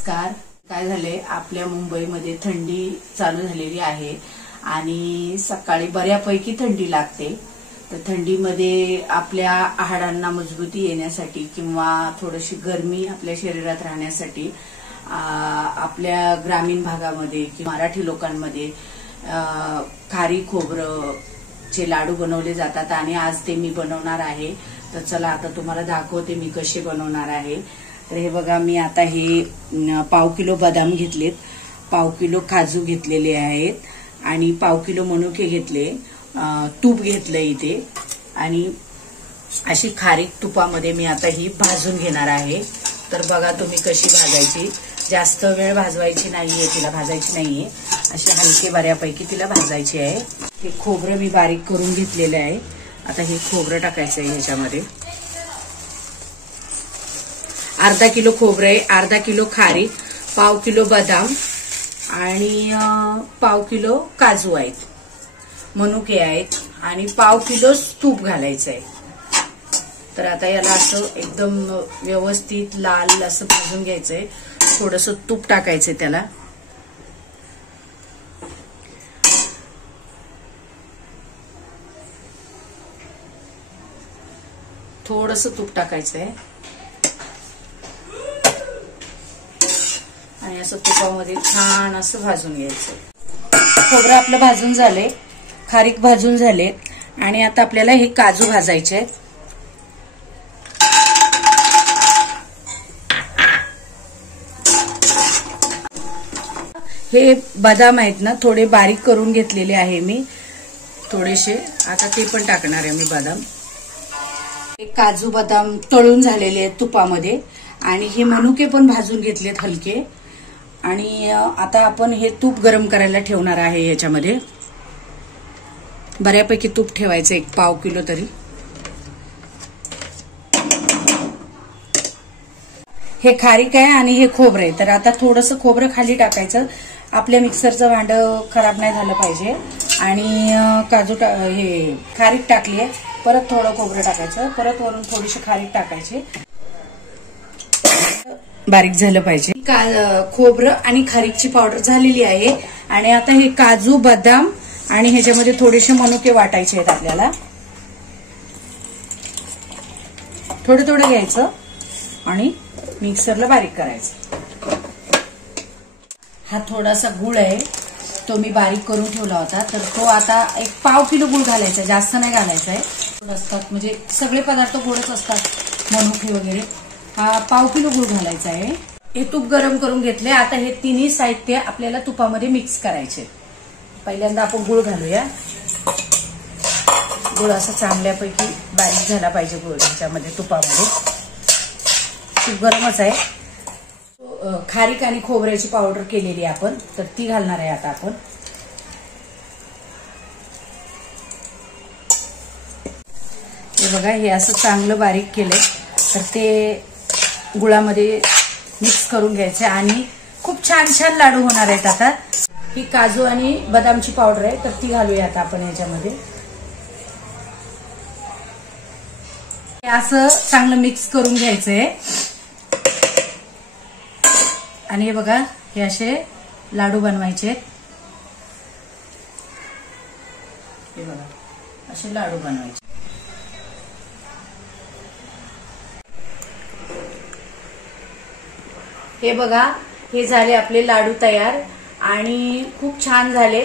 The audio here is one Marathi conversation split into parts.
नमस्कार। काय झाले, आपल्या मुंबईमध्ये थंडी चालू झालेली आहे आणि सकाळी बऱ्यापैकी थंडी लागते। तर थंडीमध्ये आपल्या हाडांना मजबूती येण्यासाठी किंवा थोडीशी गरमी आपल्या शरीरात राहण्यासाठी आपल्या ग्रामीण भागामध्ये किंवा मराठी लोकांमध्ये खारी खोबरचे लाडू बनवले जातात आणि आज ते मी बनवणार आहे। तर चला आता तुम्हाला दाखवते मी कसे बनवणार आहे। तर हे बघा, मी आता हे पाव किलो बदाम घेतलेत, पाव किलो काजू घेतलेले आहेत आणि पाव किलो मनुके घेतले, तूप घेतलं इथे आणि अशी खारीक तुपामध्ये मी आता ही भाजून घेणार आहे। तर बघा तुम्ही कशी भाजायची, जास्त वेळ भाजवायची नाहीये, तिला भाजायची नाहीये, अशी हलके बऱ्यापैकी तिला भाजायची आहे। हे खोबरं मी बारीक करून घेतलेलं आहे। आता हे खोबरं टाकायचं आहे ह्याच्यामध्ये। अर्धा किलो खोबरं आहे, अर्धा किलो खारीक, पाव किलो बदाम आणि पाव किलो काजू आहेत, मनुके आहेत आणि पाव किलो तूप घालायचं आहे। तर आता याला असं एकदम व्यवस्थित लाल असं भाजून घ्यायचंय। थोडंसं तूप टाकायचंय त्याला, थोडंसं तूप टाकायचंय आणि असं तुपामध्ये छान असं भाजून घ्यायचं। खोबरं आपलं भाजून झाले, खारीक भाजून झाले आणि आता आपल्याला हे काजू भाजायचे आहेत। हे बदाम आहेत ना, थोडे बारीक करून घेतलेले आहे मी थोडेसे, आता ते पण टाकणार आहे मी बदाम। काजू बदाम तळून झालेले आहेत तुपामध्ये आणि हे मनुके पण भाजून घेतलेत हलके। आणि आता आपण हे तूप गरम करायला ठेवणार आहे। याच्यामध्ये बऱ्यापैकी तूप ठेवायचं, एक पाव किलो तरी। हे खारीक आहे आणि हे खोबरं आहे। तर आता थोडंसं खोबरं खाली टाकायचं, आपल्या मिक्सरचं भांड खराब नाही झालं पाहिजे। आणि काजू हे खारीक टाकली आहे, परत थोडं खोबरं टाकायचं, परत वरून थोडीशी खारीक टाकायची, बारीक झालं पाहिजे। खोबरं आणि खारीकची पावडर झालेली आहे आणि आता हे काजू बदाम आणि ह्याच्यामध्ये थोडेसे मनुके वाटायचे आहेत आपल्याला। थोडं थोडं घ्यायचं आणि मिक्सरला बारीक करायचं। हा थोडासा गुळ आहे, तो मी बारीक करून ठेवला होता, तर तो आता एक पाव किलो गुळ घालायचा, जास्त नाही घालायचा आहे। गोड असतात म्हणजे सगळे पदार्थ गोडच असतात, मनुके वगैरे। हा पाव किलो गुळ घालायचा आहे। हे तूप गरम करून घेतले, आता हे तिन्ही साहित्य आपल्याला तुपामध्ये मिक्स करायचे। पहिल्यांदा आपण गुळ घालूया। गुळ असं चांगल्यापैकी बारीक झाला पाहिजे गुळ ह्याच्यामध्ये तुपामध्ये। तूप गरमच आहे। खारीक आणि खोबऱ्याची पावडर केलेली आपण, तर ती घालणार आहे आता आपण। हे बघा, हे असं चांगलं बारीक केलंय, तर ते गुळामध्ये मिक्स करून घ्यायचे आणि खूप छान छान लाडू होणार आहेत। आता ही काजू आणि बदामची पावडर आहे, तर ती घालूया आता आपण ह्याच्यामध्ये। असं चांगलं मिक्स करून घ्यायचंय आणि हे बघा, हे असे लाडू बनवायचे। हे बघा, असे लाडू बनवायचे। हे बघा, हे झाले आपले लाडू तयार आणि खूप छान झाले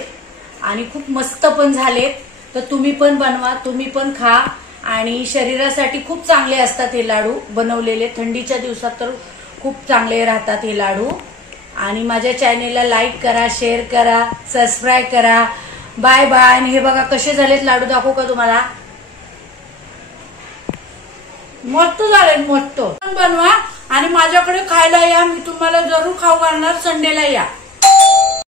आणि खूप मस्त पण झाले। तर तुम्ही पण बनवा, तुम्ही पण खा आणि शरीरासाठी खूप चांगले असतात हे लाडू बनवलेले। थंडीच्या दिवसात तर खूप चांगले राहतात हे लाडू। आणि माझ्या चॅनेलला लाईक करा, शेअर करा, सबस्क्राईब करा। Bye bye. आणि हे बघा कसे झालेत लाडू, दाखवू का तुम्हाला? मस्त झालेत, मस्त। बनवा आणि माझ्याकडे खायला या, मी तुम्हाला जरूर खाऊ घालणार। संडेला या।